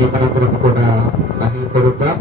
ప్రభుని మనందరం కూడా మహిమపడుతాం.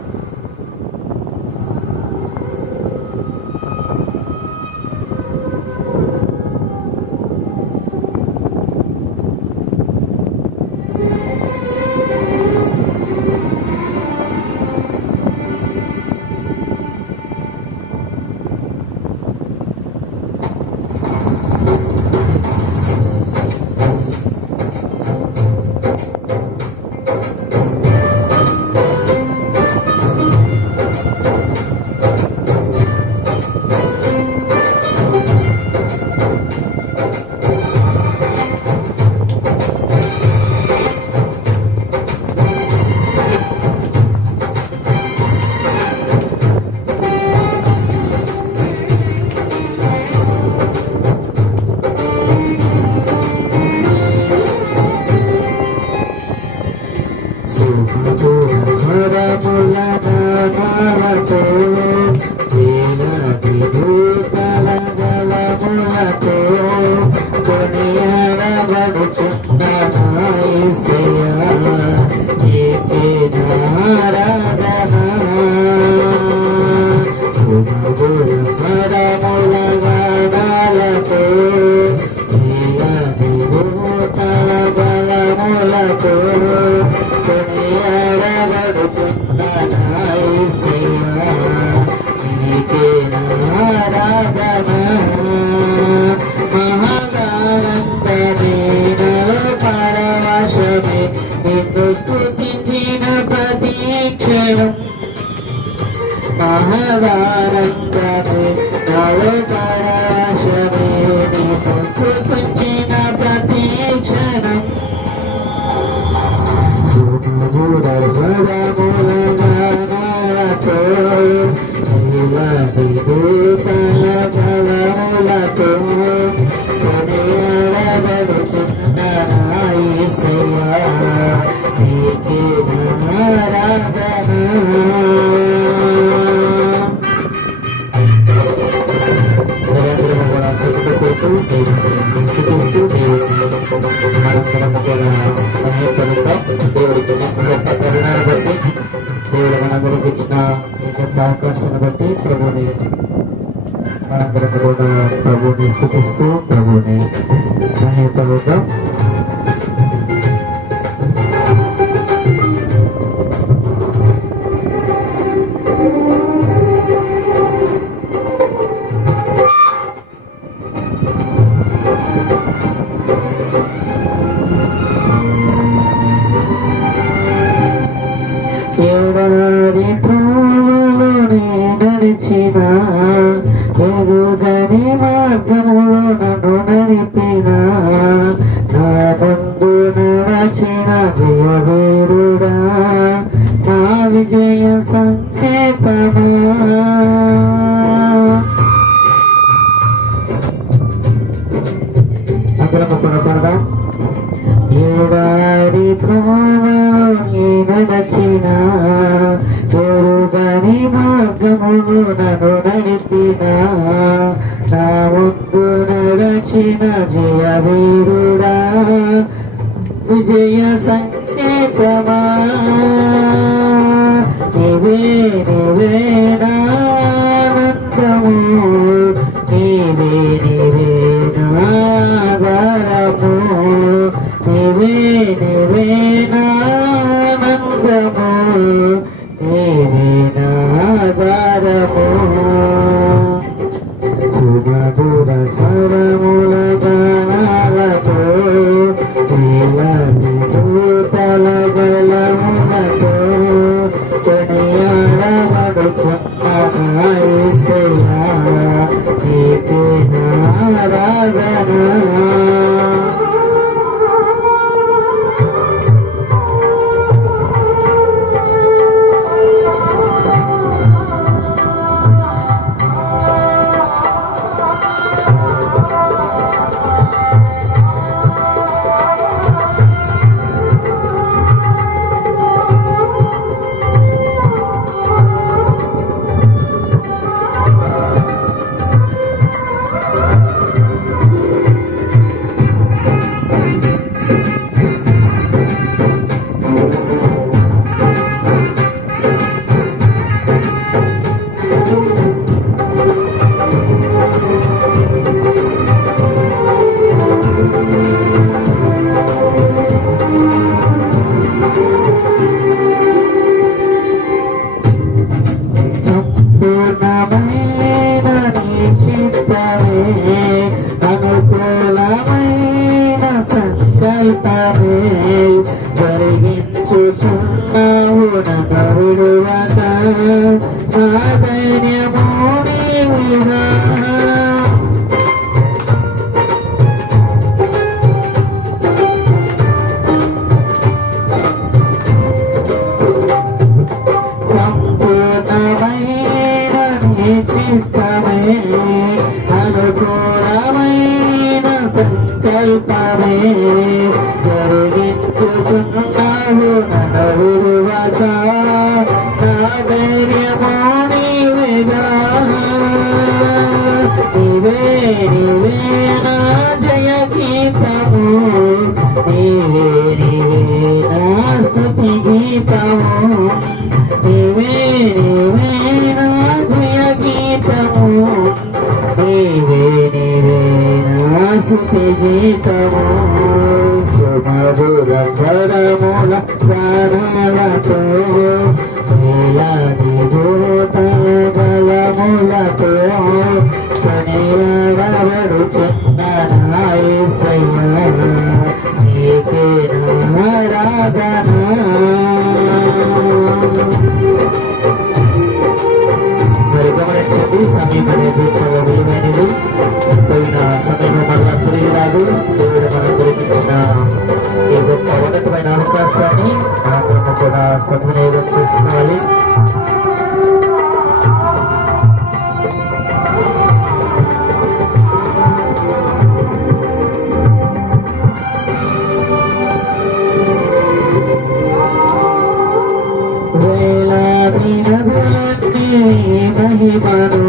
దేవుడు మనందరికి ఇచ్చిన అవకాశాన్ని బట్టి మనందరం కూడా ప్రభుని స్తుతిస్తూ ప్రభుని మహిమపడుతాం. ఎరుగని మార్గములో నన్ను నడిపిన నా ముందు నడచిన జయవీరుడా నా విజయ సంకేతమా అందరం కొనపడదాం. ఏడాది నడచిన ఎరుగని మార్గములు నన్ను నడిపిన నా ముందు నడచిన జయవీరుడా విజయ సంకేతమా నీవే నీవే నానందము నీవే నీవే నాధారము నీవే నీవే నానందము నీవే నాధారము సుమధుర స్వరముల గానాలతో నీలాంటి దూతల బలములతో కొనియాడబడుచున్న యేసయ్యా నీకే ఆరాధన. జరిగించుచున్నావు నన్ను విడువక నా ధైర్యము నీవుగా సంపూర్ణమైన నీ చిత్తమే అనుకూలమైన సంకల్పమే జరిగించుచున్నావు నన్ను విడువక నా ధైర్యము నీవేగా నీవే నీవే నా జయ గీతము నీవే నీవే నా స్తుతి గీతము నీవే నీవే నా జయ గీతము నీవే నీవే నా స్తుతి గీతము సుమధుర స్వరముల ప్రాణాలతో వేలాది దూతల బలములతో కొనియాడబడుచున్న యేసయ్యా నీకే ఆరాధన మరి గమనించండి సమయం అనేది చాలా విలువైనది పోయిన సమయం మళ్ళా తిరిగి రాదు దేవుడు మనం దొరికించిన ఈ గొప్ప ఉన్నతమైన అవకాశాన్ని మనము కూడా సద్వినియోగం చేసుకోవాలి మహిమను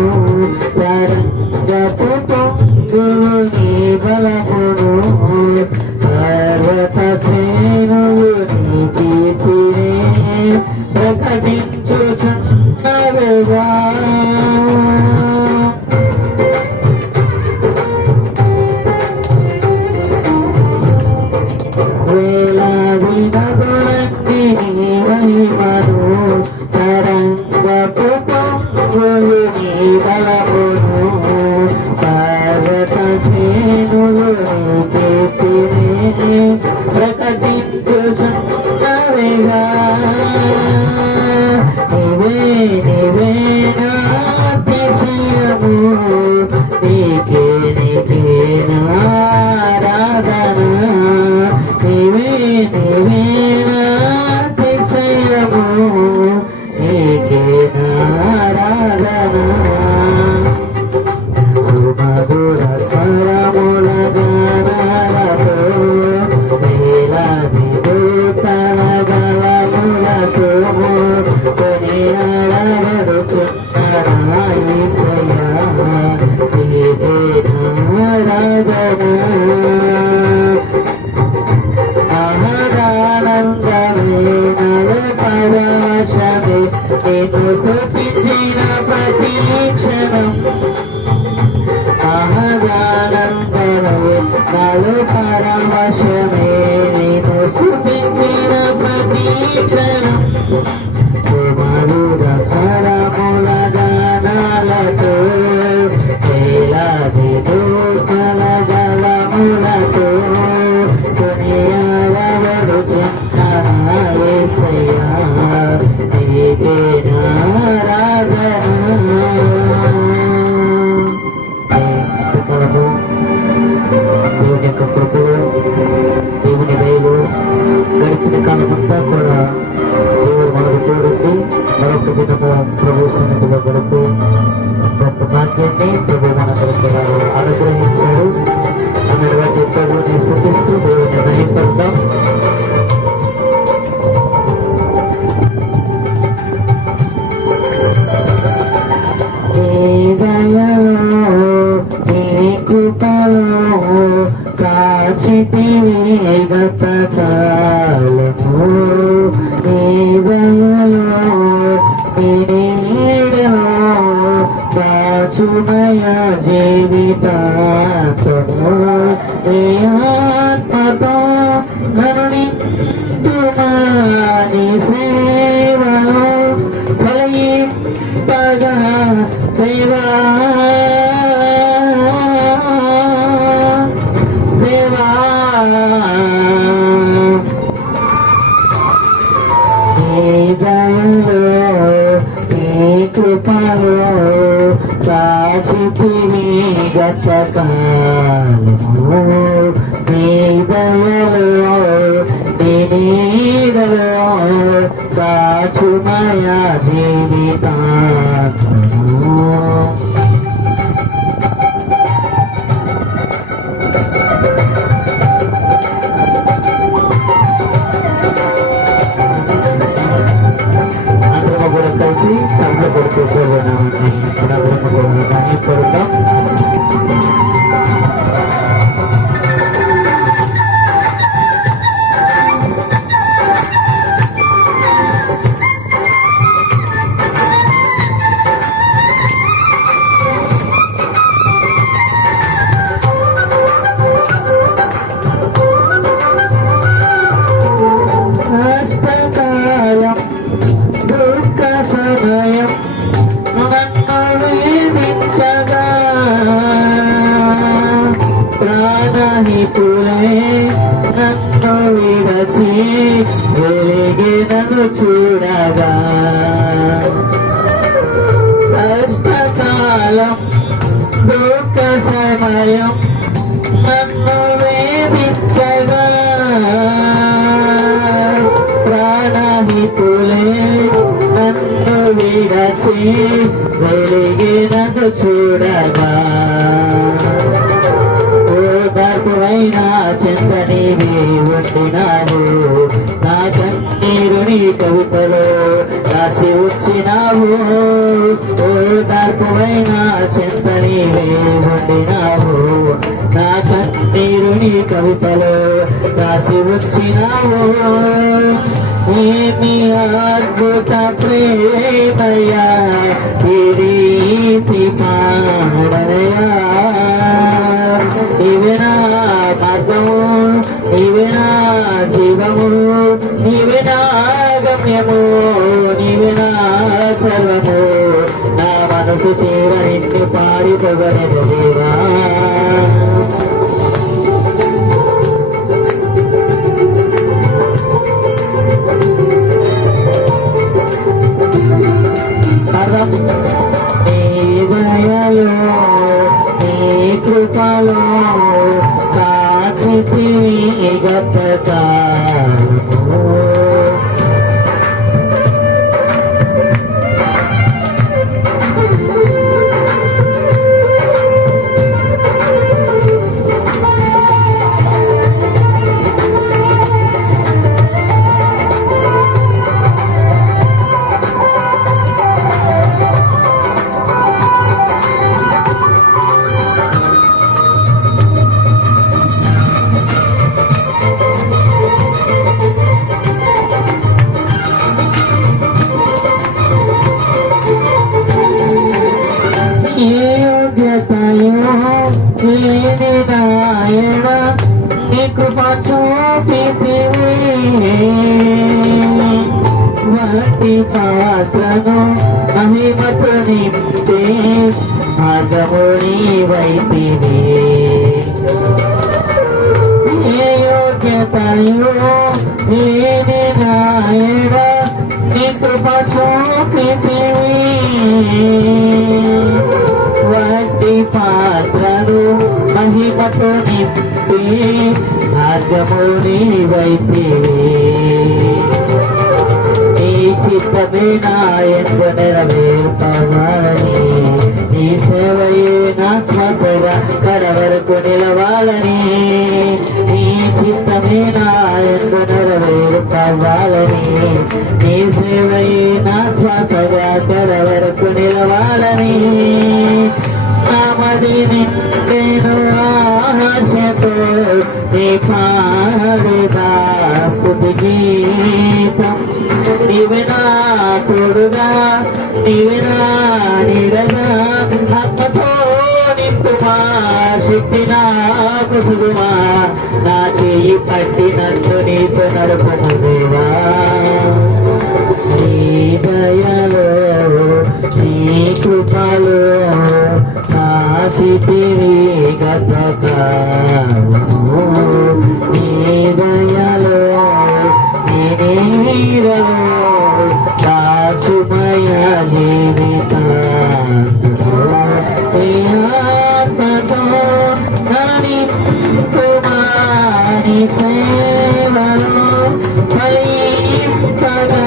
తరంగపు పొంగులు నీ బలమును పర్వత శ్రేణులు నీ కీర్తినే ప్రకటించుచున్నవిగా వేలాది నదులన్నీ నీ మహిమను తరంగపు పొంగులు నీ బలమును పర్వత శ్రేణులు నీ కీర్తినే ప్రకటించుచున్నవిగా నీవే నీవే నా అతిశయము నీకే నీకే నా ఆరాధన నీవే నీవే నా అతిశయము నీకే నా ఆరాధన సుమధుర స్వరముల గానాలతో వేలాది దూతల బలములతో కొనియాడబడుచున్న నా యేసయ్యా నీకే నా ఆరాధన ఆనందమే నలు పరవశమే నేను స్తుతించిన ప్రతి క్షణం ఆనందమే నలు పరవశమే నేను స్తుతించిన ప్రతి క్షణం సుమధుర స్వరముల గానాలతో వేలాది దూతల బలములతో కొనియాడబడుచున్న నా యేసయ్యా నీకే నా ఆరాధన దేవుని యొక్క కృపలో దేవుని దయలో గడిచిన కాలమంతా కూడా దేవుడు మనకు తోడుంది మరొక దినము ప్రభు సన్నిధిలో గడుపు గొప్ప భాగ్యాన్ని ప్రభు మనందరికీ అనుగ్రహించాడు అన్నటువంటి ప్రభుని స్తుతిస్తూ దేవుని మహిమపడతాం కాచితివి గత కాలము నీవయలో నీడలో దాచునయ జీవితాంతము నీ ఆత్మతో గరుణింతునా నీ సేవలో ఫలింపగా దేవా కాచుమయ జీవితాంతము అందరూ కూడా కలిసి చదువు కొడుకోవాలని కానీ పొరుద్దాం. కష్టకాలం దుఃఖ సమయం నన్ను వేధించగా ప్రాణహితులే నన్ను విడచి వెలిగినను చూడగా కష్టకాలం దుఃఖ సమయం నన్ను వేధించగా ప్రాణహితులే నన్ను విడచి వెలిగినను చూడగా ఓదార్పువైన చింతనివి ఉండినావు నా కన్నీరు నీ కవితలో రాసి వచ్చినావు ఓదార్పువైన చింతనివి ఉండినావు నా కన్నీరు నీ కవితలో రాసి వచ్చినావు ఏమి అద్భుత ప్రేమయా ఈ రీతి పాడయా నీవే నా మార్గము నీవే నా జీవము నీవే నా గమ్యము నీవే నా సర్వము నా మనసు తీర నిన్ను పాడి పొగడెను దేవా నీ దయలో నీ కృపలో కాచితివి గతకాలము లేని నాయన నీకు చూపితివి వాటి పాత్రను మహిమతో నింపే భాగముని వైపివి ఏ యోగ్యతయో లేని నాయన నీకు చూపితివి వాటి పాత్రను మహిమతో నింపి మార్గముని వైపివి నీ చిత్తమే నా ఎందు నెరవేర్పవాలని నీ సేవయే నా శ్వాసగా కడవరకు నిలవాలని నీ చిత్తమే నా ఎందు నెరవేర్పవాలని నీ సేవయే నా శ్వాసగా కడవరకు నిలవాలని ఆమది నిండెను ఆశతో నీ పాడేదా స్తుతి గీతం నీవే నా తోడుగా నీవే నా నీడగా ఆత్మతో నింపుమా శక్తి నాకు సుగుమా నా చేయి పట్టినట్టు నీతో నడుపుము దేవా నీ దయలో నీ కృపలో కాచితివి గతకాలము నీ దయలో నీ నీడలో కాచుమయ జీవితాంతము నీ ఆత్మతో నింపుమా నీ సేవలో ఫలింపగా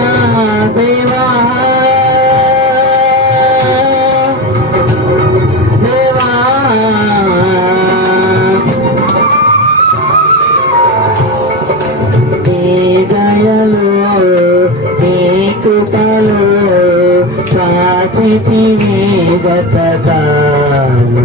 కాచితివి గత కాలము